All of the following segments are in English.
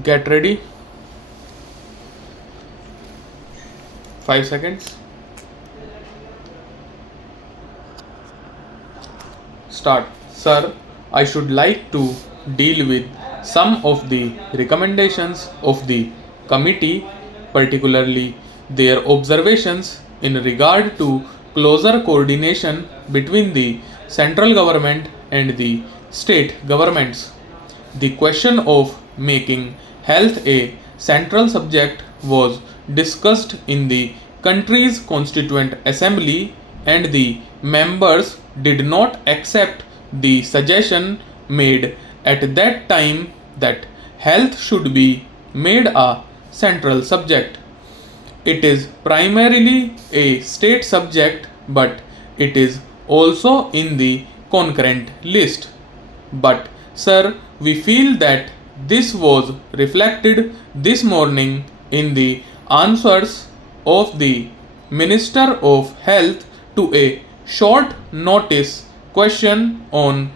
Get ready. 5 seconds. Start. Sir, I should like to deal with some of the recommendations of the committee, particularly their observations in regard to closer coordination between the central government and the state governments. The question of making health a central subject was discussed in the country's constituent assembly, and the members did not accept the suggestion made at that time that health should be made a central subject. It is primarily a state subject, but it is also in the concurrent list. But, sir, we feel that this was reflected this morning in the answers of the Minister of Health to a short notice question on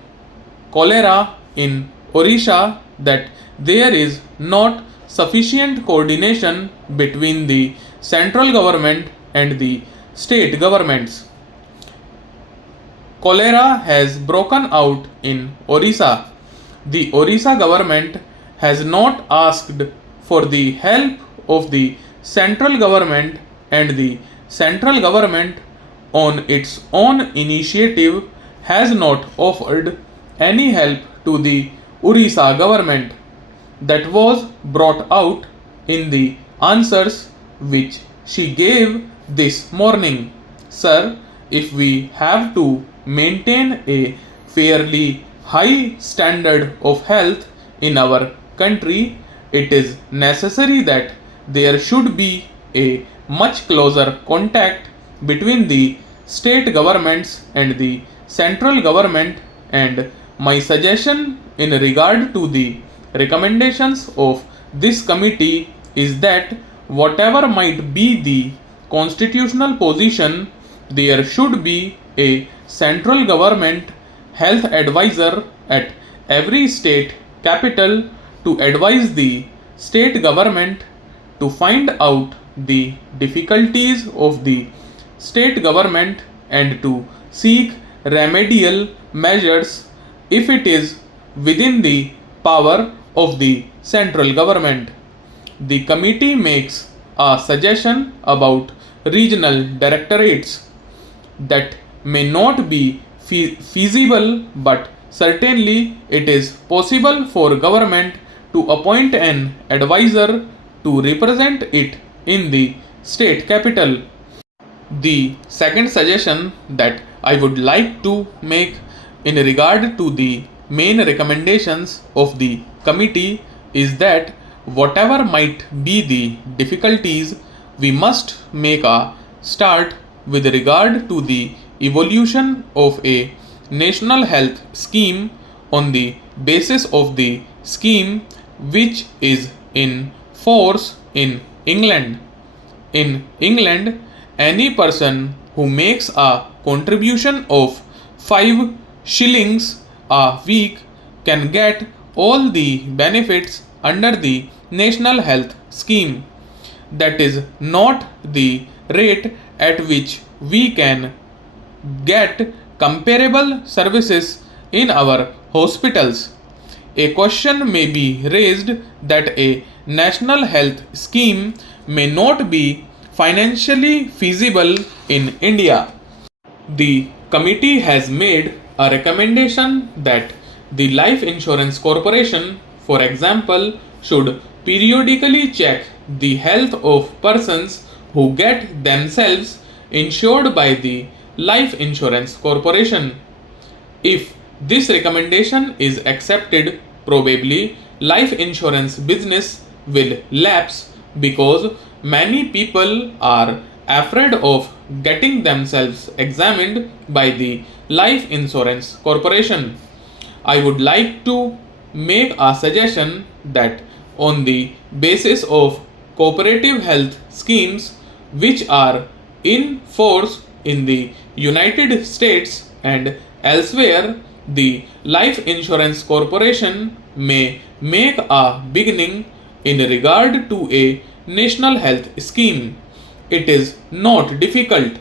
cholera in Odisha, that there is not sufficient coordination between the central government and the state governments. Cholera has broken out in Orissa. The Orissa government has not asked for the help of the central government, and the central government, on its own initiative, has not offered any help to the Orissa government. That was brought out in the answers which she gave this morning. Sir, if we have to maintain a fairly high standard of health in our country, it is necessary that there should be a much closer contact between the state governments and the central government, and my suggestion in regard to the recommendations of this committee is that whatever might be the constitutional position, there should be a central government health advisor at every state capital to advise the state government to find out the difficulties of the state government and to seek remedial measures if it is within the power of the central government. The committee makes a suggestion about regional directorates that may not be feasible, but certainly it is possible for government to appoint an advisor to represent it in the state capital. The second suggestion that I would like to make in regard to the main recommendations of the committee is that whatever might be the difficulties, we must make a start with regard to the evolution of a national health scheme on the basis of the scheme which is in force in England. In England, any person who makes a contribution of 5 shillings a week can get all the benefits under the National Health Scheme. That is not the rate at which we can get comparable services in our hospitals. A question may be raised that a national health scheme may not be financially feasible in India. The committee has made a recommendation that the Life Insurance Corporation, for example, should periodically check the health of persons who get themselves insured by the Life Insurance Corporation. If this recommendation is accepted, probably life insurance business will lapse because many people are afraid of getting themselves examined by the Life Insurance Corporation. I would like to make a suggestion that on the basis of cooperative health schemes which are in force in the United States and elsewhere, the Life Insurance Corporation may make a beginning in regard to a national health scheme. It is not difficult.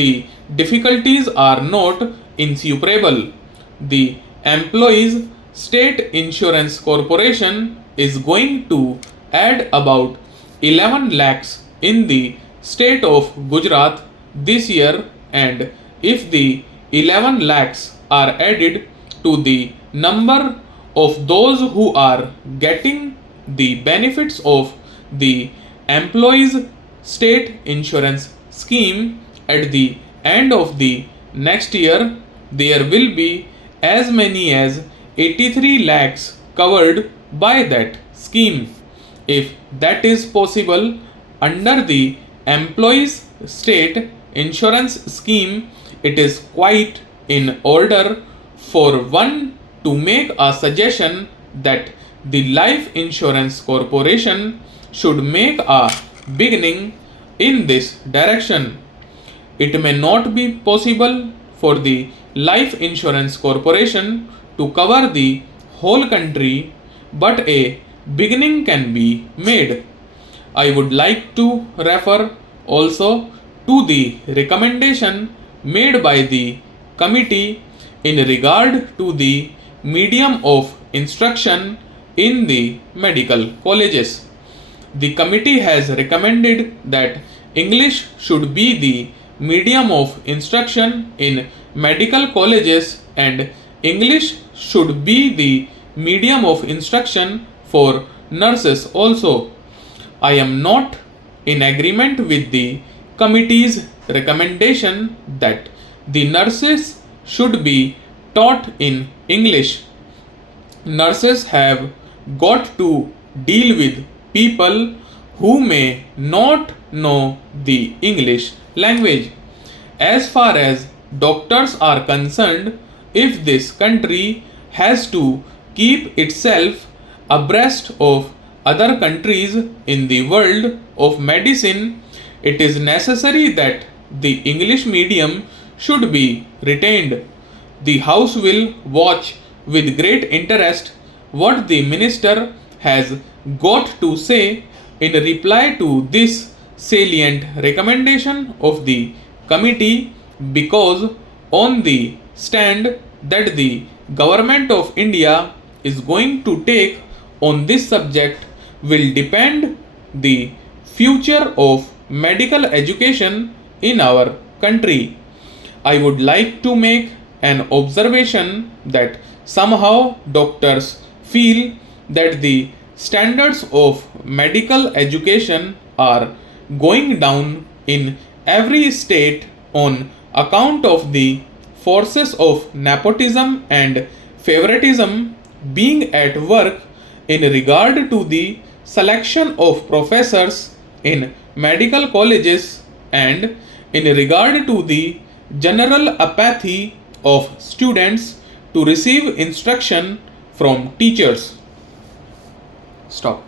The difficulties are not insuperable. The Employees State Insurance Corporation is going to add about 11 lakhs in the state of Gujarat this year, and if the 11 lakhs are added to the number of those who are getting the benefits of the Employees State Insurance Scheme at the end of the next year, there will be as many as 83 lakhs covered by that scheme. If that is possible under the Employees State Insurance Scheme, it is quite in order for one to make a suggestion that the Life Insurance Corporation should make a beginning in this direction. It may not be possible for the Life Insurance Corporation to cover the whole country, but a beginning can be made. I would like to refer also to the recommendation made by the committee in regard to the medium of instruction in the medical colleges. The committee has recommended that English should be the medium of instruction in medical colleges and English should be the medium of instruction for nurses also. I am not in agreement with the committee's recommendation that the nurses should be taught in English. Nurses have got to deal with people who may not know the English language. As far as doctors are concerned, if this country has to keep itself abreast of other countries in the world of medicine, it is necessary that the English medium should be retained. The House will watch with great interest what the Minister has got to say in reply to this salient recommendation of the committee, because on the stand that the Government of India is going to take on this subject will depend the future of medical education in our country. I would like to make an observation that somehow doctors feel that the standards of medical education are going down in every state on account of the forces of nepotism and favoritism being at work in regard to the selection of professors in medical colleges and in regard to the general apathy of students to receive instruction from teachers. Stop.